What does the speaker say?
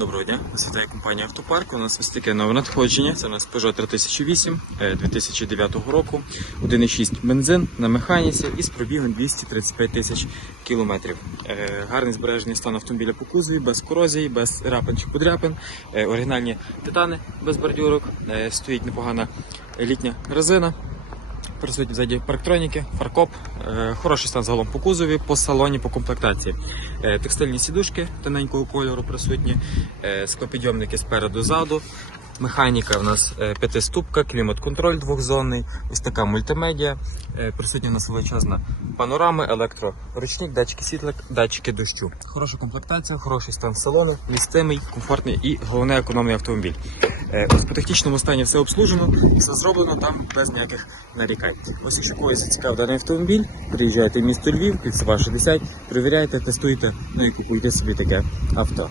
Доброго дня, нас компанія Автопарк. У нас ось таке нове надходження. Це у нас Peugeot 3008 е, 2009 року, 1,6 бензин на механіці із пробігом 235 тисяч кілометрів. Е, Гарний збережений стан автомобіля по кузові, без корозії, без рапин чи подряпин. Е, Оригінальні титани без бордюрок. Е, Стоїть непогана літня резина. Присутні ззаді парктроніки, фаркоп, е, хороший стан загалом по кузові, по салоні, по комплектації. Е, Текстильні сідушки тоненького кольору присутні, е, склопідйомники спереду ззаду. Механіка у нас п'ятиступка, клімат-контроль двохзонний, ось така мультимедіа. Присутня у нас величезна панорама, електроручник, датчики світла, датчики дощу. Хороша комплектація, хороший стан салону, містимий, комфортний і головне економний автомобіль. Е, Ось по технічному стані все обслужено, все зроблено там без ніяких нарікань. Ось якщо когось зацікавив даний автомобіль, приїжджайте в місто Львів, Кільцева 60, перевіряйте, тестуйте, ну і купуйте собі таке авто.